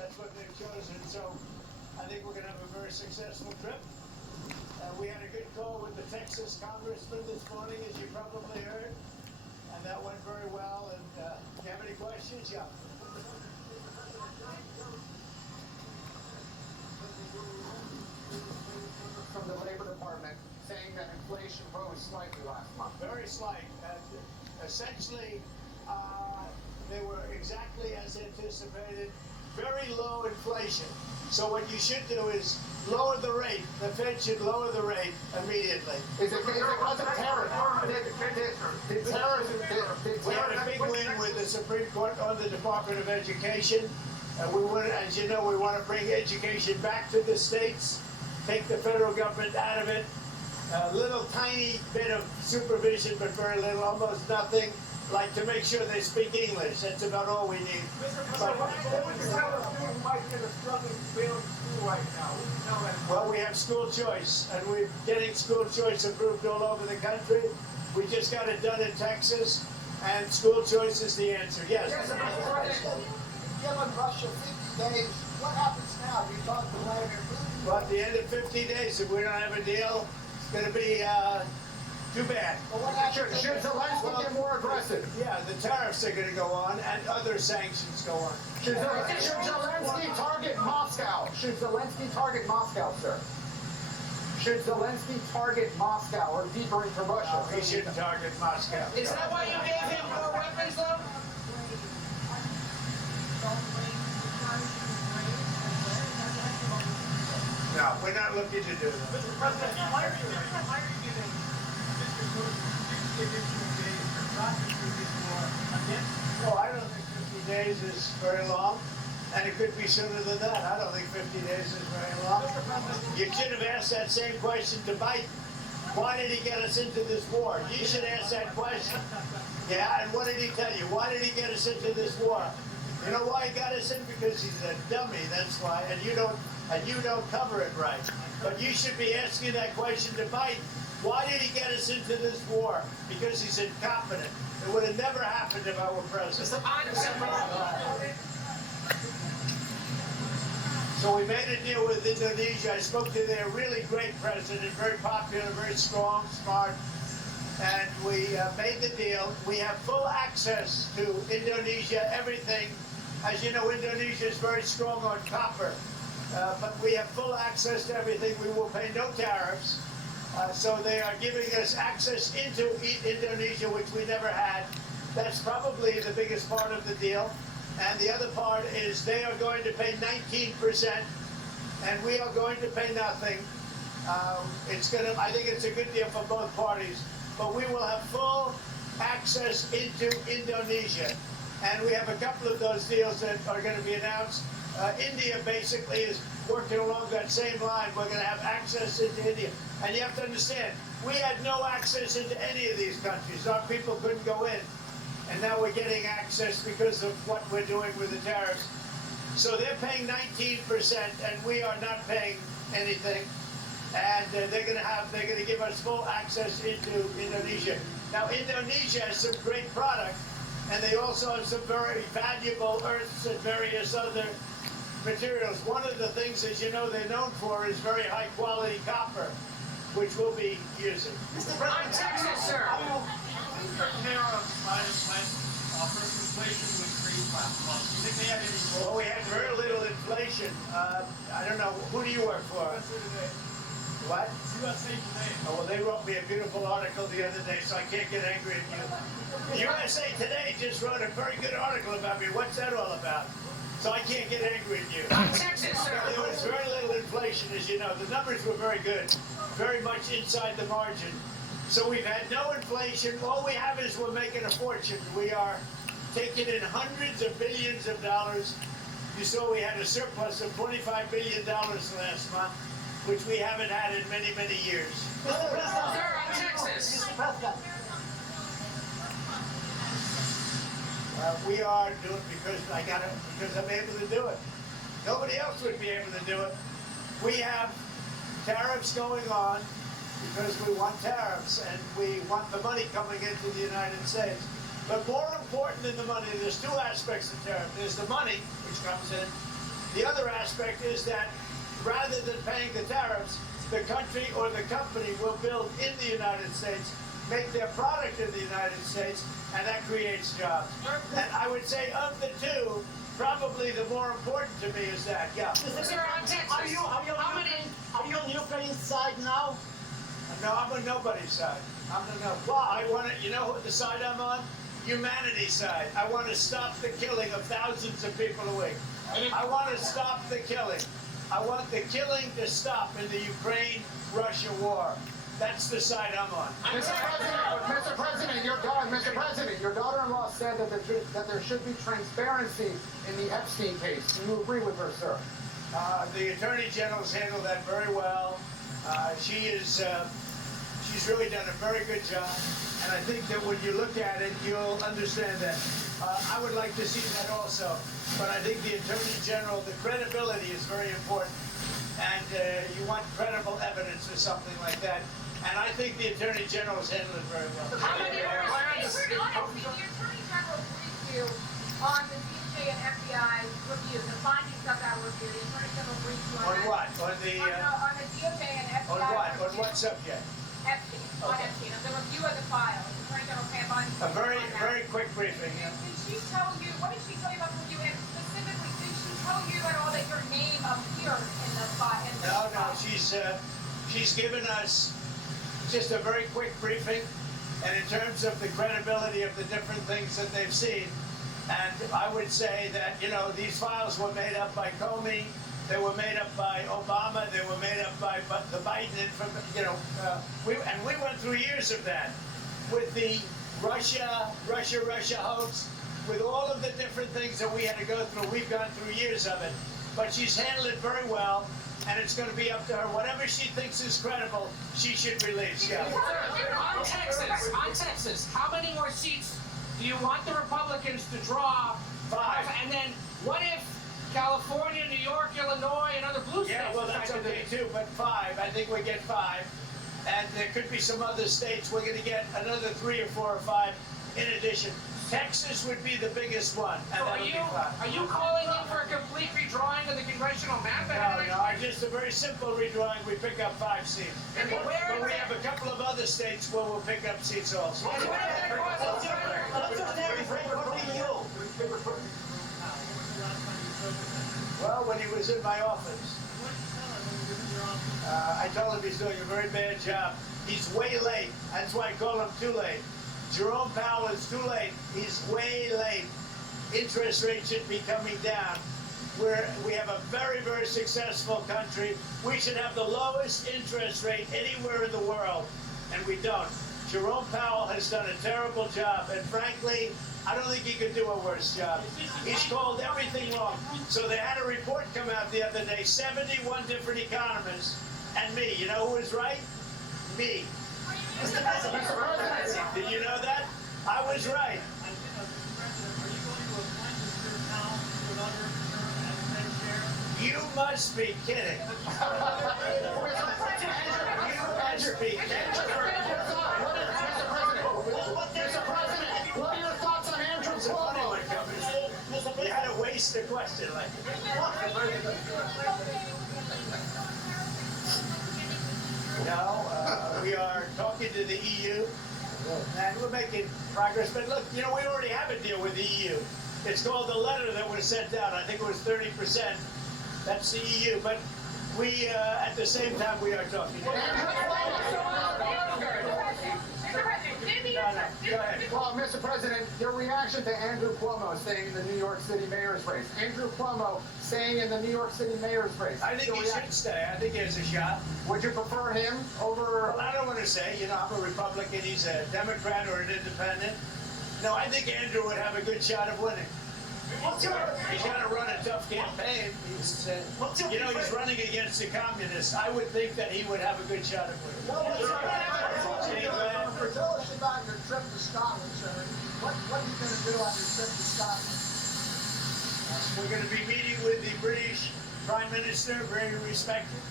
That's what they've chosen. So I think we're going to have a very successful trip. We had a good call with the Texas congressman this morning, as you probably heard, and that went very well. And do you have any questions? Yeah. From the Labor Department saying that inflation rose slightly last month. Very slight. Essentially, they were exactly as anticipated. Very low inflation. So what you should do is lower the rate. The Fed should lower the rate immediately. Is it because of tariffs? We had a big win with the Supreme Court on the Department of Education. We want, as you know, we want to bring education back to the states, take the federal government out of it. A little tiny bit of supervision, but very little, almost nothing. Like to make sure they speak English. That's about all we need. Well, we have school choice, and we're getting school choice approved all over the country. We just got it done in Texas, and school choice is the answer. Yes. Given Russia 50 days, what happens now? Do you talk to Vladimir Putin? Well, at the end of 50 days, if we don't have a deal, it's going to be too bad. Well, Should Zelensky get more aggressive? Yeah, the tariffs are going to go on, and other sanctions go on. Should Zelensky target Moscow? Should Zelensky target Moscow, sir? Should Zelensky target Moscow or deeper into Russia? No, he shouldn't target Moscow. Is that why you gave him more weapons, though? No, we're not looking to do that. Mr. President, why are you giving Mr. Putin 50 additional days to prosecute this war against? Oh, I don't think 50 days is very long, and it could be sooner than that. I don't think 50 days is very long. You should have asked that same question to Biden. Why did he get us into this war? You should ask that question. Yeah, and what did he tell you? Why did he get us into this war? You know why he got us in? Because he's a dummy, that's why, and you don't cover it right. But you should be asking that question to Biden. Why did he get us into this war? Because he's incompetent. It would have never happened if I were president. So we made a deal with Indonesia. I spoke to their really great president, very popular, very strong, smart, and we made the deal. We have full access to Indonesia, everything. As you know, Indonesia is very strong on copper. But we have full access to everything. We will pay no tariffs. So they are giving us access into Indonesia, which we never had. That's probably the biggest part of the deal. And the other part is they are going to pay 19%, and we are going to pay nothing. I think it's a good deal for both parties. But we will have full access into Indonesia. And we have a couple of those deals that are going to be announced. India basically is working along that same line. We're going to have access into India. And you have to understand, we had no access into any of these countries. Our people couldn't go in. And now we're getting access because of what we're doing with the tariffs. So they're paying 19%, and we are not paying anything. And they're going to give us full access into Indonesia. Now, Indonesia has some great product, and they also have some very valuable earths and various other materials. One of the things, as you know, they're known for is very high quality copper, which we'll be using. Mr. President, Texas, sir. Tariffs might offer inflation to increase last month. Do you think they have any role? Well, we had very little inflation. I don't know. Who do you work for? USA Today. What? USA Today. Oh, well, they wrote me a beautiful article the other day, so I can't get angry at you. USA Today just wrote a very good article about me. What's that all about? So I can't get angry at you. Texas, sir. There was very little inflation, as you know. The numbers were very good, very much inside the margin. So we've had no inflation. All we have is we're making a fortune. We are taking in hundreds of billions of dollars. You saw we had a surplus of $25 billion last month, which we haven't had in many, many years. Sir, on Texas. We are doing it because I'm able to do it. Nobody else would be able to do it. We have tariffs going on because we want tariffs and we want the money coming into the United States. But more important than the money, there's two aspects of tariff. There's the money, which comes in, The other aspect is that rather than paying the tariffs, the country or the company will build in the United States, make their product in the United States, and that creates jobs. And I would say of the two, probably the more important to me is that, yeah. Sir, on Texas. Are you on Ukraine's side now? No, I'm on nobody's side. I'm on no. Why? I want to. You know what the side I'm on? Humanity's side. I want to stop the killing of thousands of people a week. I want to stop the killing. I want the killing to stop in the Ukraine-Russia war. That's the side I'm on. Mr. President, your daughter-in-law said that there should be transparency in the Epstein case. Do you agree with her, sir? The Attorney General's handled that very well. She's really done a very good job. And I think that when you look at it, you'll understand that. I would like to see that also. But I think the Attorney General, the credibility is very important. And you want credible evidence or something like that. And I think the Attorney General's handled it very well. How many more states? The Attorney General briefed you on the DOJ and FBI review, the findings of that review. The Attorney General briefed you On what? On the DOJ and FBI on what? review. On what subject? Epstein, on Okay. Epstein, on the review of the file. The Attorney General came on. A very quick briefing. Yeah. Did she tell you, what did she tell you about the review? And specifically, did she tell you at all that your name appeared in the file? No. She's given us just a very quick briefing, and in terms of the credibility of the different things that they've seen, and I would say that, these files were made up by Comey, they were made up by Obama, they were made up by the Biden, we went through years of that with the Russia hoax, with all of the different things that we had to go through. We've gone through years of it, but she's handled it very well. And it's going to be up to her. Whatever she thinks is credible, she should release. Yeah. On Texas, how many more seats do you want the Republicans to draw? 5. And then what if California, New York, Illinois, and other blue states? Yeah, well, that's decide to okay do too. But 5, I think we get 5. And there could be some other states. We're going to get another 3 or 4 or 5 in addition. Texas would be the biggest one, and So that'll be 5. are you calling in for a complete redrawing of the congressional map? No, just a very simple redrawing. We pick up 5 seats. And But we have a couple of other states where we'll pick up seats also. What if that causes further- When was the last time you spoke with him? Well, when he was in my office. What did you tell him when he was in your office? I told him he's doing a very bad job. He's way late. That's why I call him too late. Jerome Powell is too late. He's way late. Interest rates should be coming down. We have a very, very successful country. We should have the lowest interest rate anywhere in the world, and we don't. Jerome Powell has done a terrible job, and frankly, I don't think he could do a worse job. He's called everything wrong. So they had a report come out the other day, 71 different economists, and me. You know who was right? Me. Mr. President. Did you know that? I was right. Mr. President, are you going to appoint Mr. Powell to another term as Fed chair? You must be kidding. Mr. President, what are your thoughts on Andrew It's a funny Cuomo? one coming. You had to waste the question like No, we are talking to the EU, and we're making progress. But look, we already have a deal with the EU. It's called the letter that was sent out. I think it was 30%. That's the EU. But we, at the same time, we are talking. Mr. President, Go ahead. Well, Mr. President, your reaction to Andrew Cuomo staying in the New York City mayor's race. Andrew Cuomo staying in the New York City mayor's race. I think Your he reaction? should stay. I think he has a shot. Would you prefer him over? Well, I don't want to say, I'm a Republican, he's a Democrat or an independent. No, I think Andrew would have a good shot of winning. He's got to run a tough campaign. He's running against the communists. I would think that he would have a good shot of winning. Tell us about your trip to Scotland, sir. What are you going to do on your trip to Scotland? We're going to be meeting with the British Prime Minister, very respected.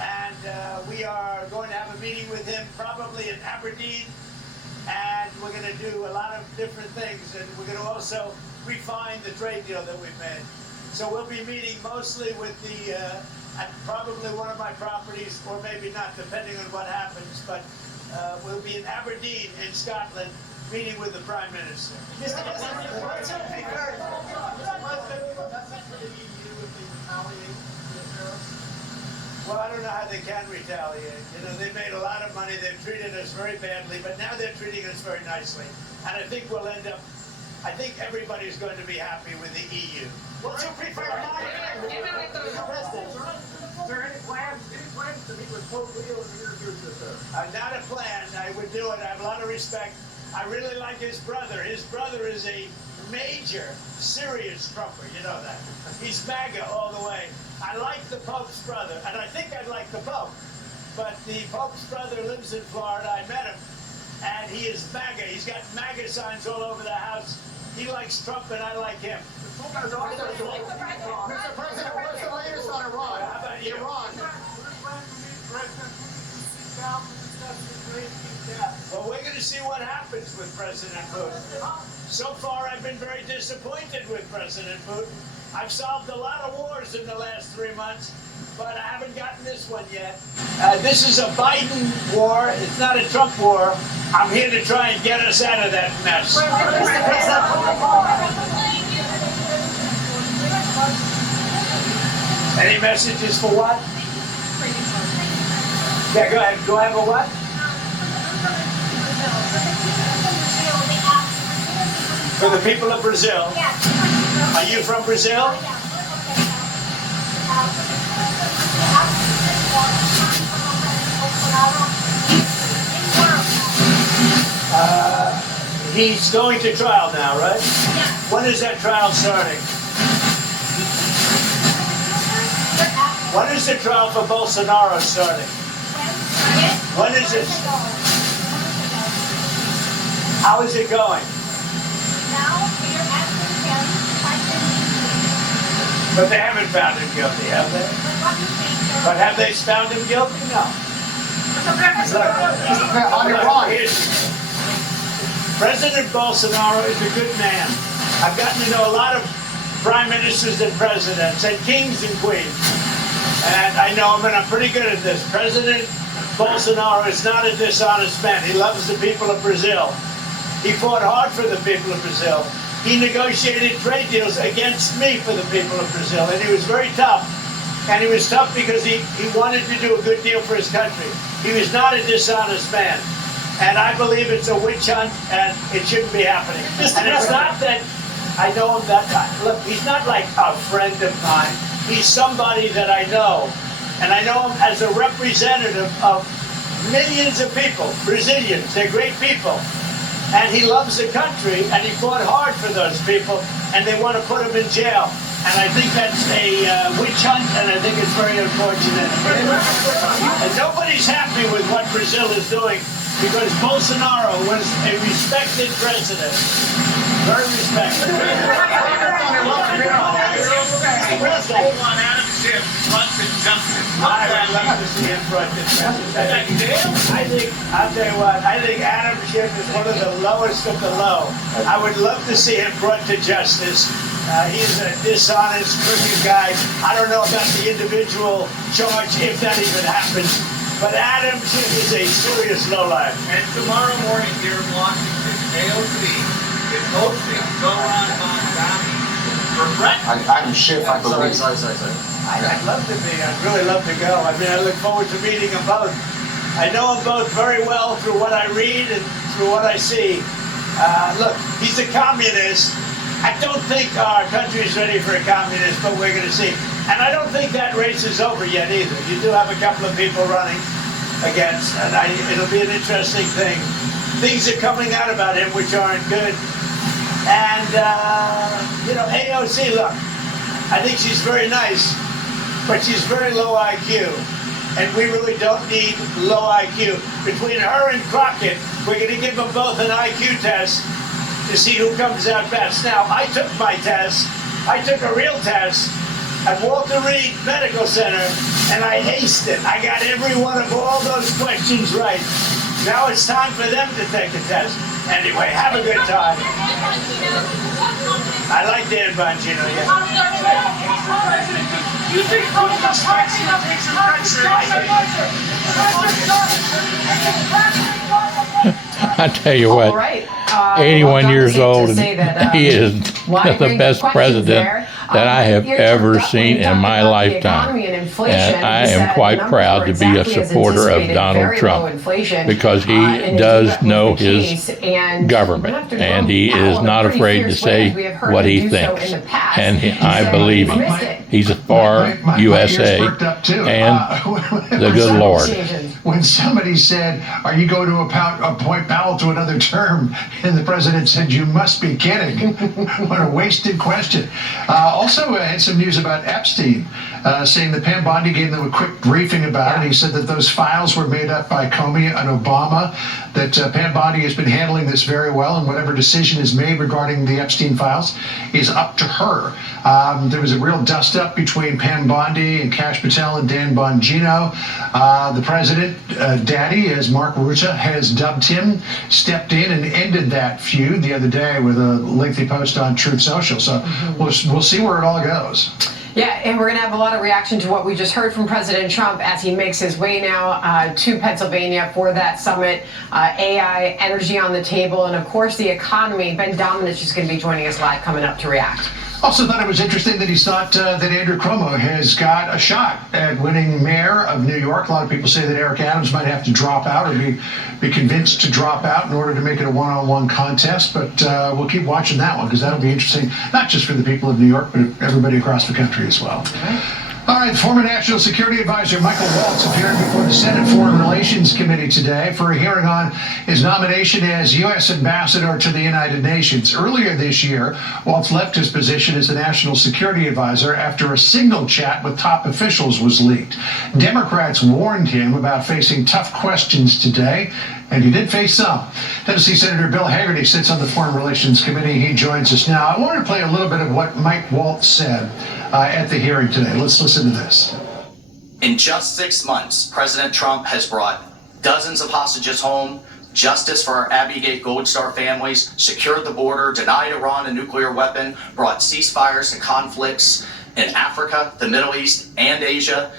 And we are going to have a meeting with him probably in Aberdeen. And we're going to do a lot of different things. And we're going to also refine the trade deal that we've made. So we'll be meeting mostly with the, at probably one of my properties, or maybe not, depending on what happens. But we'll be in Aberdeen, in Scotland, meeting with the Prime Minister. Well, I don't know how they can retaliate. You know, they made a lot of money. They've treated us very badly, but now they're treating us very nicely. And I think we'll end up, I think everybody's going to be happy with the EU. What's your preferred Is there any plans to meet with Pope Leo in the near future, sir? Not a plan. I would do it. I have a lot of respect. I really like his brother. His brother is a major, serious Trumper. You know that. He's MAGA all the way. I like the Pope's brother, and I think I'd like the Pope. But the Pope's brother lives in Florida. I met him, and he is MAGA. He's got MAGA signs all over the house. He likes Trump, and I like him. Mr. President, what's the latest on Iran? How about you? Iran. Well, we're going to see what happens with President Putin. So far, I've been very disappointed with President Putin. I've solved a lot of wars in the last 3 months, but I haven't gotten this one yet. This is a Biden war. It's not a Trump war. I'm here to try and get us out of that mess. Any messages for what? Yeah, go ahead. Do I have a what? For the people of Brazil? Are you from Brazil? He's going to trial now, right? When is that trial starting? When is the trial for Bolsonaro starting? When is it? How is it going? But they haven't found him guilty, have they? But have they found him guilty? No. President Bolsonaro is a good man. I've gotten to know a lot of prime ministers and presidents and kings and queens. And I know him, and I'm pretty good at this. President Bolsonaro is not a dishonest man. He loves the people of Brazil. He fought hard for the people of Brazil. He negotiated trade deals against me for the people of Brazil, and he was very tough. And he was tough because he wanted to do a good deal for his country. He was not a dishonest man. And I believe it's a witch hunt, and it shouldn't be happening. And it's not that I know him that time. Look, he's not like a friend of mine. He's somebody that I know. And I know him as a representative of millions of people, Brazilians. They're great people. And he loves the country, and he fought hard for those people, and they want to put him in jail. And I think that's a witch hunt, and I think it's very unfortunate. And nobody's happy with what Brazil is doing, because Bolsonaro was a respected president. Very respected. I would love to see him brought to justice. I'll tell you what, I think Adam Schiff is one of the lowest of the low. I would love to see him brought to justice. He's a dishonest, crooked guy. I don't know about the individual charge, if that even happens. But Adam Schiff is a serious lowlife. And tomorrow morning here in Washington, AOC is hosting Go Ron Mondani for breakfast. Adam Schiff, I believe. Sorry. I'd love to be. I'd really love to go. I mean, I look forward to meeting them both. I know them both very well through what I read and through what I see. Look, he's a communist. I don't think our country is ready for a communist, but we're going to see. And I don't think that race is over yet either. You do have a couple of people running against, and it'll be an interesting thing. Things are coming out about him which aren't good. And, AOC, look, I think she's very nice, but she's very low IQ. And we really don't need low IQ. Between her and Crockett, we're going to give them both an IQ test to see who comes out best. Now, I took my test. I took a real test at Walter Reed Medical Center, and I aced it. I got every one of all those questions right. Now it's time for them to take a test. Anyway, have a good time. I like Dan Bongino, yeah. I tell you what, All right. 81 well, years John, old, to and say that, he is wide the range of best questions president there. that I have Here, ever Chuck seen Duffy in my talked about the lifetime. economy and inflation. And I He am said quite the numbers proud were to be a exactly as supporter of anticipated, Donald very low Trump inflation, because he and indeed does that was know the his case. And government, after and Trump he Powell is in not pretty afraid to fierce say ways, we have heard what him he do so thinks. in the past. And I said believe he's him. missed it. He's for My USA ears perked up too. and the good Several Lord. occasions. When somebody said, "Are you going to appoint Powell to another term?" and the president said, "You must be kidding." What a wasted question. Also had some news about Epstein, saying that Pam Bondi gave them a quick briefing about it. He said that those files were made up by Comey and Obama, that Pam Bondi has been handling this very well, and whatever decision is made regarding the Epstein files is up to her. There was a real dust-up between Pam Bondi and Kash Patel and Dan Bongino. The president, Daddy, as Mark Ruta has dubbed him, stepped in and ended that feud the other day with a lengthy post on Truth Social. So we'll see where it all goes. Yeah, and we're going to have a lot of reaction to what we just heard from President Trump as he makes his way now to Pennsylvania for that summit. AI, energy on the table, and of course the economy. Ben Domenech is going to be joining us live coming up to react. Also thought it was interesting that he thought that Andrew Cuomo has got a shot at winning mayor of New York. A lot of people say that Eric Adams might have to drop out or be convinced to drop out in order to make it a one-on-one contest. But we'll keep watching that one because that'll be interesting, not just for the people of New York, but everybody across the country as well. All right, former National Security Advisor Michael Waltz appeared before the Senate Foreign Relations Committee today for a hearing on his nomination as U.S. Ambassador to the United Nations. Earlier this year, Waltz left his position as the National Security Advisor after a signal chat with top officials was leaked. Democrats warned him about facing tough questions today, and he did face some. Tennessee Senator Bill Hagerty sits on the Foreign Relations Committee. He joins us now. I wanted to play a little bit of what Mike Waltz said at the hearing today. Let's listen to this. In just 6 months, President Trump has brought dozens of hostages home, justice for our Abbey Gate Gold Star families, secured the border, denied Iran a nuclear weapon, brought ceasefires to conflicts in Africa, the Middle East, and Asia.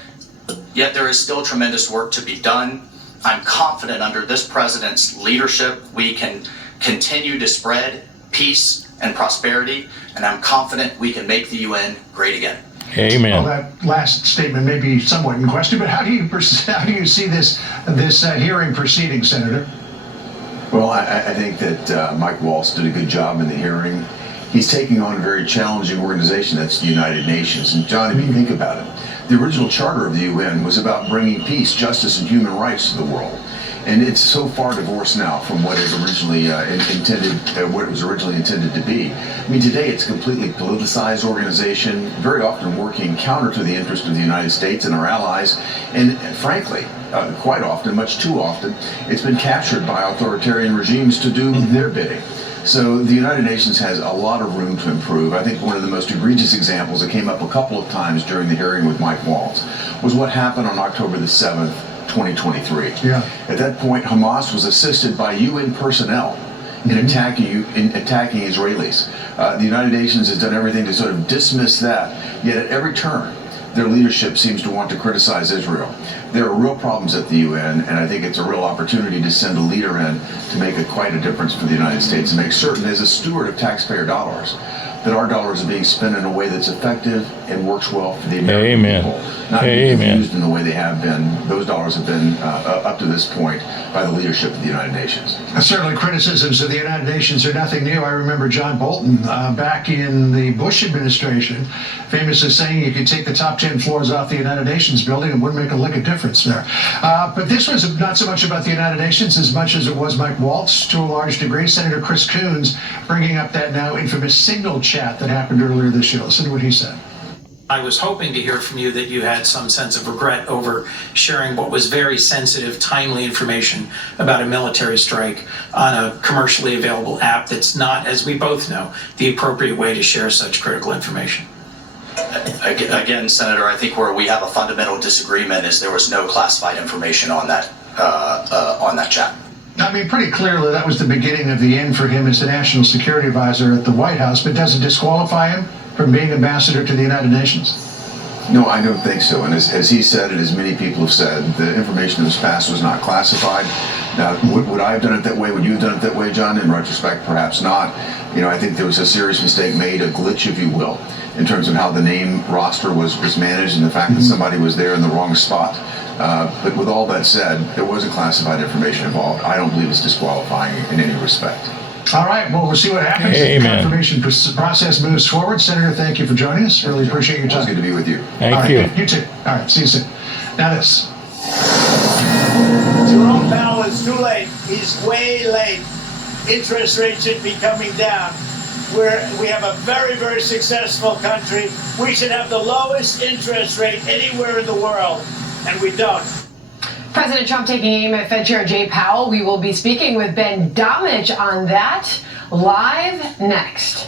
Yet there is still tremendous work to be done. I'm confident under this president's leadership, we can continue to spread peace and prosperity, and I'm confident we can make the UN great again. Amen. Well, that last statement may be somewhat in question, but how do you see this hearing proceeding, Senator? Well, I think that Mike Waltz did a good job in the hearing. He's taking on a very challenging organization, that's the United Nations. And John, if you think about it, the original charter of the UN was about bringing peace, justice, and human rights to the world. And it's so far divorced now from what it originally what it was originally intended to be. I mean, today it's a completely politicized organization, very often working counter to the interest of the United States and our allies. And frankly, quite often, much too often, it's been captured by authoritarian regimes to do their bidding. So the United Nations has a lot of room to improve. I think one of the most egregious examples that came up a couple of times during the hearing with Mike Waltz was what happened on October the 7th, 2023. Yeah. At that point, Hamas was assisted by UN personnel in attacking Israelis. The United Nations has done everything to sort of dismiss that, yet at every turn, their leadership seems to want to criticize Israel. There are real problems at the UN, and I think it's a real opportunity to send a leader in to make quite a difference for the United States and make certain, as a steward of taxpayer dollars, that our dollars are being spent in a way that's effective and works well for the American people. Not being used in the way they have been. Those dollars have been, up to this point, by the leadership of the United Nations. Certainly criticisms of the United Nations are nothing new. I remember John Bolton back in the Bush administration famously saying you could take the top 10 floors off the United Nations building and wouldn't make a lick of difference there. But this was not so much about the United Nations as much as it was Mike Waltz to a large degree. Senator Chris Coons bringing up that now infamous signal chat that happened earlier this year. Listen to what he said. I was hoping to hear from you that you had some sense of regret over sharing what was very sensitive, timely information about a military strike on a commercially available app that's not, as we both know, the appropriate way to share such critical information. Again, Senator, I think where we have a fundamental disagreement is there was no classified information on that chat. I mean, pretty clearly that was the beginning of the end for him as the National Security Advisor at the White House, but does it disqualify him from being ambassador to the United Nations? No, I don't think so. And as he said, and as many people have said, the information that was passed was not classified. Now, would I have done it that way? Would you have done it that way, John? In retrospect, perhaps not. You know, I think there was a serious mistake made, a glitch, if you will, in terms of how the name roster was managed and the fact that somebody was there in the wrong spot. But with all that said, there wasn't classified information involved. I don't believe it's disqualifying in any respect. All right, well, we'll see what happens. Amen. The confirmation process moves forward. Senator, thank you for joining us. Really appreciate your time. It's good to be with you. Thank you. You too. All right, see you soon. Now this. Jerome Powell is too late. He's way late. Interest rates should be coming down. We have a very, very successful country. We should have the lowest interest rate anywhere in the world, and we don't. President Trump taking aim at Fed Chair Jay Powell. We will be speaking with Ben Domich on that live next.